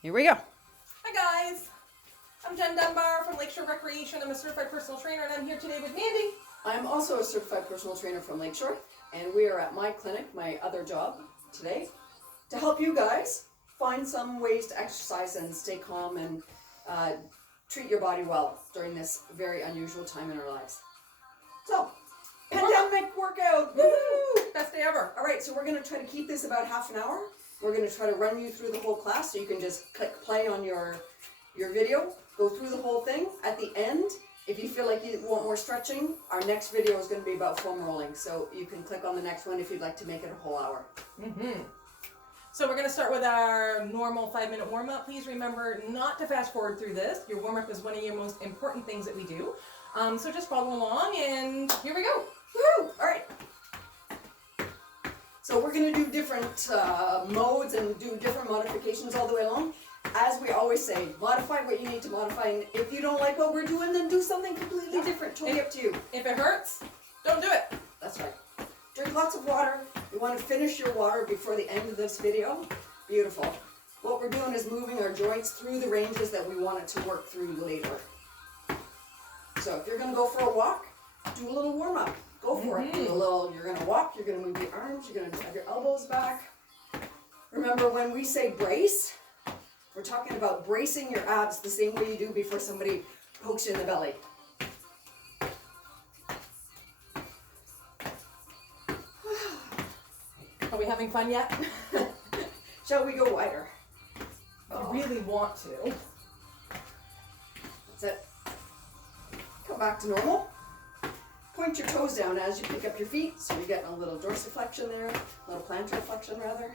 Here we go. Hi guys, I'm Jen Dunbar from Lakeshore Recreation. I'm a certified personal trainer and I'm here today with Mandy. I'm also a certified personal trainer from Lakeshore, and we are at my clinic, my other job today, to help you guys find some ways to exercise and stay calm and treat your body well during this very unusual time in our lives. So, pandemic workout! Woo! Best day ever. All right, so we're going to try to keep this about half an hour. We're going to try to run you through the whole class, so you can just click play on your video, go through the whole thing. At the end, if you feel like you want more stretching, our next video is going to be about foam rolling, so you can click on the next one if you'd like to make it a whole hour. So we're going to start with our normal 5-minute warm-up. Please remember not to fast forward through this. Your warm-up is one of your most important things that we do. So just follow along, and here we go. Woo! All right. So we're going to do different modes and do different modifications all the way along. As we always say, modify what you need to modify, and if you don't like what we're doing, then do something completely different. Totally up to you. If it hurts, don't do it. That's right. Drink lots of water. You want to finish your water before the end of this video. Beautiful. What we're doing is moving our joints through the ranges that we want it to work through later. So if you're going to go for a walk, do a little warm-up. Go for it. Do a little, you're going to walk, you're going to move your arms, you're going to have your elbows back. Remember, when we say brace, we're talking about bracing your abs the same way you do before somebody pokes you in the belly. Are we having fun yet? Shall we go wider? I really want to. That's it. Come back to normal. Point your toes down as you pick up your feet, so you're getting a little dorsiflexion there, a little plantar flexion rather.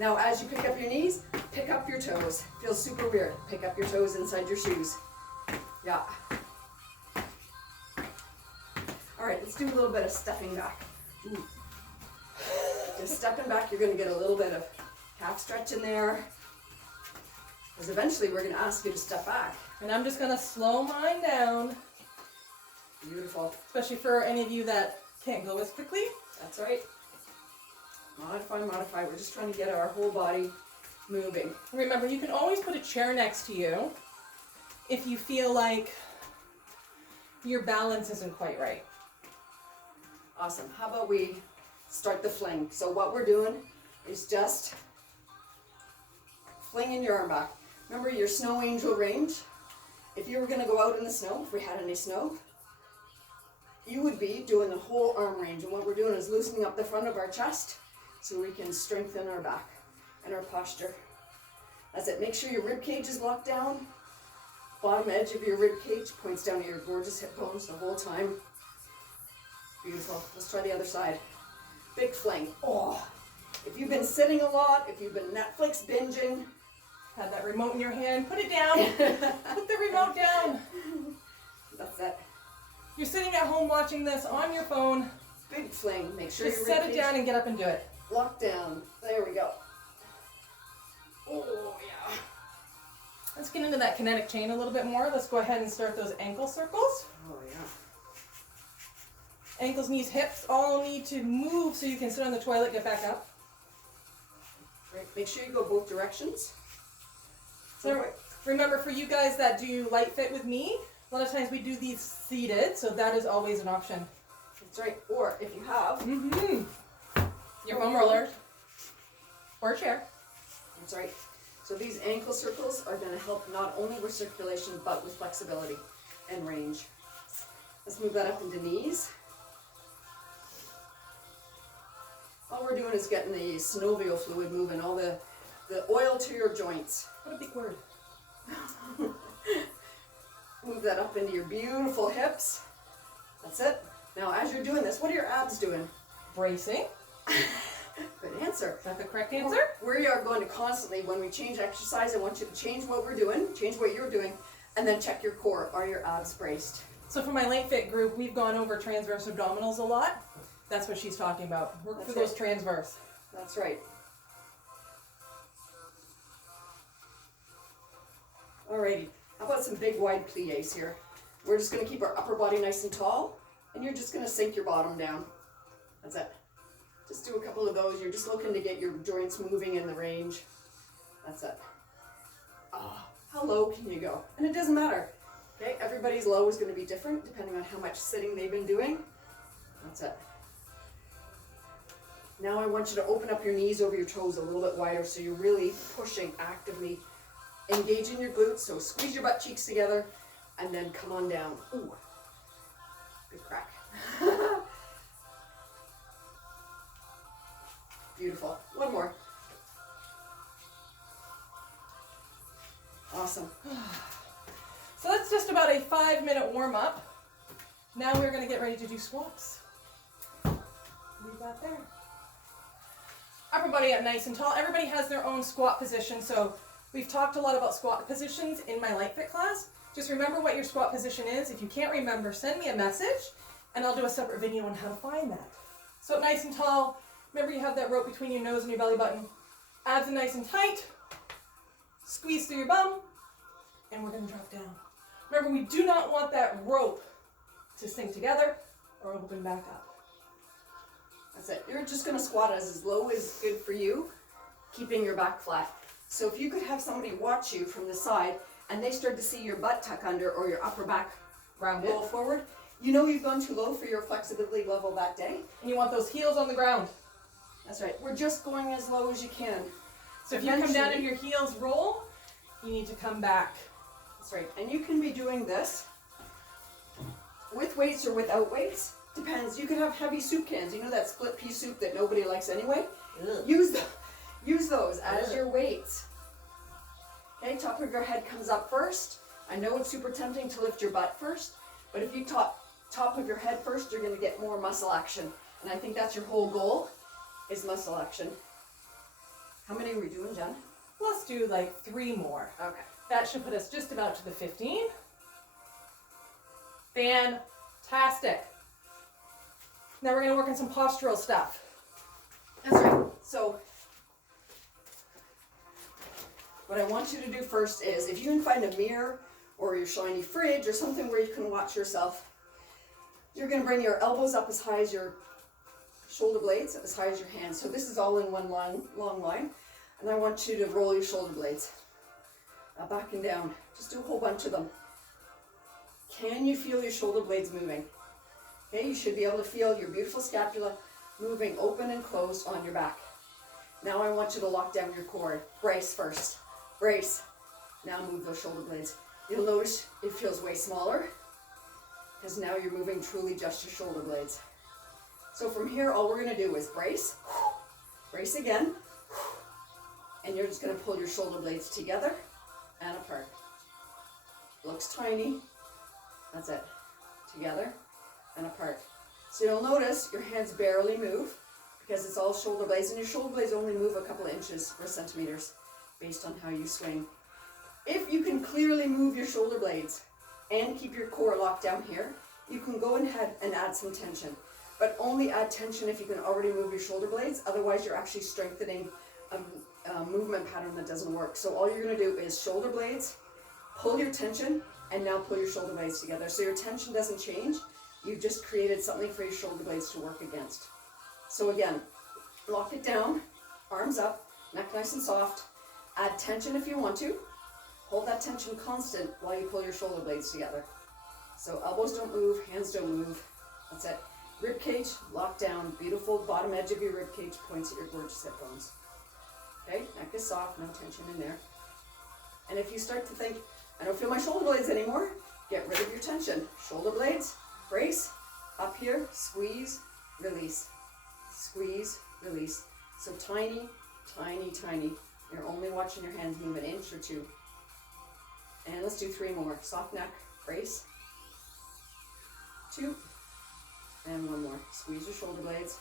Now as you pick up your knees, pick up your toes. Feels super weird. Pick up your toes inside your shoes. Yeah. All right, let's do a little bit of stepping back. Ooh. Just stepping back, you're going to get a little bit of calf stretch in there, because eventually we're going to ask you to step back. And I'm just going to slow mine down. Beautiful. Especially for any of you that can't go as quickly. That's right. Modify, modify. We're just trying to get our whole body moving. Remember, you can always put a chair next to you if you feel like your balance isn't quite right. Awesome. How about we start the fling? So what we're doing is just flinging your arm back. Remember your snow angel range? If you were going to go out in the snow, if we had any snow, you would be doing the whole arm range. And what we're doing is loosening up the front of our chest so we can strengthen our back and our posture. That's it. Make sure your rib cage is locked down. Bottom edge of your rib cage points down to your gorgeous hip bones the whole time. Beautiful. Let's try the other side. Big fling. Oh, if you've been sitting a lot, if you've been Netflix binging, Have that remote in your hand. Put it down. Put the remote down. That's it. You're sitting at home watching this on your phone. Big fling. Make sure Just your set rib it cage down and get up and do it. locked down. There we go. Oh, yeah. Let's get into that kinetic chain a little bit more. Let's go ahead and start those ankle circles. Oh, yeah. Ankles, knees, hips all need to move so you can sit on the toilet, get back up. Right. Make sure you go both directions. So remember, for you guys that do LiteFit with me, a lot of times we do these seated, so that is always an option. That's right. Or if you have your foam roller or a chair. That's right. So these ankle circles are going to help not only with circulation, but with flexibility and range. Let's move that up into knees. All we're doing is getting the synovial fluid moving, all the oil to your joints. What a big word. Move that up into your beautiful hips. That's it. Now, as you're doing this, what are your abs doing? Bracing. Good answer. Is that the correct answer? We are going to constantly, when we change exercise, I want you to change what we're doing, change what you're doing, and then check your core. Are your abs braced? So for my LiteFit group, we've gone over transverse abdominals a lot. That's what she's talking about. Work for those transverse. That's right. Alrighty. How about some big wide plies here? We're just going to keep our upper body nice and tall, and you're just going to sink your bottom down. That's it. Just do a couple of those. You're just looking to get your joints moving in the range. That's it. low can you go? And it doesn't matter. Okay, everybody's low is going to be different depending on how much sitting they've been doing. That's it. Now I want you to open up your knees over your toes a little bit wider so you're really pushing actively, engaging your glutes. So squeeze your butt cheeks together and then come on down. Ooh, good crack. Beautiful. One more. Awesome. So that's just about a 5-minute warm up. Now we're going to get ready to do squats. Leave that there. Upper body up nice and tall. Everybody has their own squat position. So we've talked a lot about squat positions in my LiteFit class. Just remember what your squat position is. If you can't remember, send me a message and I'll do a separate video on how to find that. So nice and tall. Remember you have that rope between your nose and your belly button. Abs are nice and tight. Squeeze through your bum. And we're going to drop down. Remember, we do not want that rope to sink together or open back up. That's it. You're just going to squat as low as good for you, keeping your back flat. So if you could have somebody watch you from the side and they start to see your butt tuck under or your upper back roll forward, you know you've gone too low for your flexibility level that day. And you want those heels on the ground. That's right. We're just going as low as you can. So if you come down and your heels roll, you need to come back. That's right. And you can be doing this with weights or without weights. Depends. You could have heavy soup cans. You know that split pea soup that nobody likes anyway? Use those as your weights. Okay, top of your head comes up first. I know it's super tempting to lift your butt first, but if you top of your head first, you're going to get more muscle action. And I think that's your whole goal, is muscle action. How many are we doing, Jen? Let's do like 3 more. Okay. That should put us just about to the 15. Fantastic. Now we're going to work on some postural stuff. That's right. So what I want you to do first is, if you can find a mirror or your shiny fridge or something where you can watch yourself, you're going to bring your elbows up as high as your shoulder blades, as high as your hands. So this is all in one long line. And I want you to roll your shoulder blades back and down. Just do a whole bunch of them. Can you feel your shoulder blades moving? Okay, you should be able to feel your beautiful scapula moving open and closed on your back. Now I want you to lock down your core. Brace first. Brace. Now move those shoulder blades. You'll notice it feels way smaller because now you're moving truly just your shoulder blades. So from here, all we're going to do is brace. Brace again. And you're just going to pull your shoulder blades together and apart. Looks tiny. That's it. Together and apart. So you'll notice your hands barely move because it's all shoulder blades, and your shoulder blades only move a couple of inches or centimeters based on how you swing. If you can clearly move your shoulder blades and keep your core locked down here, you can go ahead and add some tension. But only add tension if you can already move your shoulder blades. Otherwise, you're actually strengthening a movement pattern that doesn't work. So all you're going to do is shoulder blades, pull your tension, and now pull your shoulder blades together. So your tension doesn't change. You've just created something for your shoulder blades to work against. So again, lock it down, arms up, neck nice and soft. Add tension if you want to. Hold that tension constant while you pull your shoulder blades together. So elbows don't move, hands don't move. That's it. Rib cage, locked down. Beautiful bottom edge of your rib cage points at your gorgeous hip bones. Okay, neck is soft, no tension in there. And if you start to think, I don't feel my shoulder blades anymore, get rid of your tension. Shoulder blades, brace, up here, squeeze, release. Squeeze, release. So tiny, tiny, tiny. You're only watching your hands move an inch or 2. And let's do 3 more. Soft neck, brace. 2. And 1 more. Squeeze your shoulder blades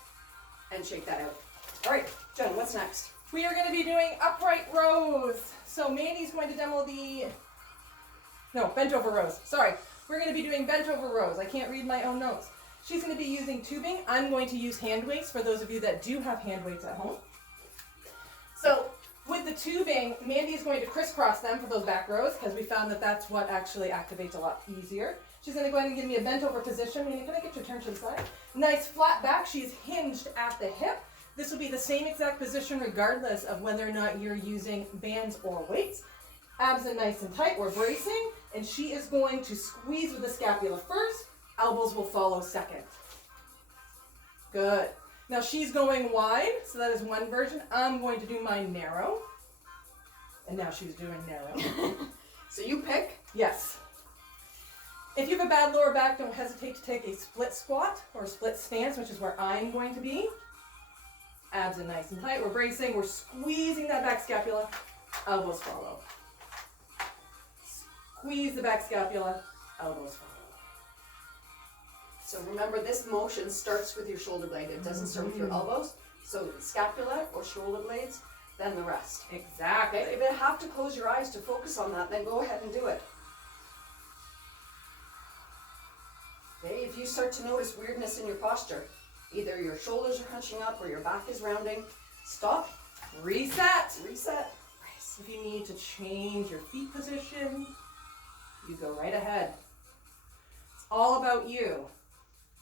and shake that out. All right, Jen, what's next? We are going to be doing upright rows. So Mandy's going to demo bent over rows. Sorry. We're going to be doing bent over rows. I can't read my own notes. She's going to be using tubing. I'm going to use hand weights for those of you that do have hand weights at home. So with the tubing, Mandy is going to crisscross them for those back rows because we found that that's what actually activates a lot easier. She's going to go ahead and give me a bent over position. Mandy, can I get your turn to the side? Nice flat back. She's hinged at the hip. This will be the same exact position regardless of whether or not you're using bands or weights. Abs are nice and tight, we're bracing, and she is going to squeeze with the scapula first, elbows will follow second. Good. Now she's going wide, so that is one version. I'm going to do mine narrow. And now she's doing narrow. So you pick. Yes. If you have a bad lower back, don't hesitate to take a split squat or a split stance, which is where I'm going to be. Abs are nice and tight, we're bracing, we're squeezing that back scapula, elbows follow. Squeeze the back scapula, elbows follow. So remember, this motion starts with your shoulder blade. It doesn't start with your elbows. So scapula or shoulder blades, then the rest. Exactly. Okay? If you have to close your eyes to focus on that, then go ahead and do it. Okay? If you start to notice weirdness in your posture, either your shoulders are hunching up or your back is rounding, stop, Reset. reset. If you need to change your feet position, you go right ahead. It's all about you.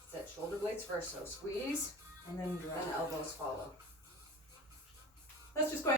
Set shoulder blades first, so squeeze, And then drop. and elbows follow. Let's just go ahead.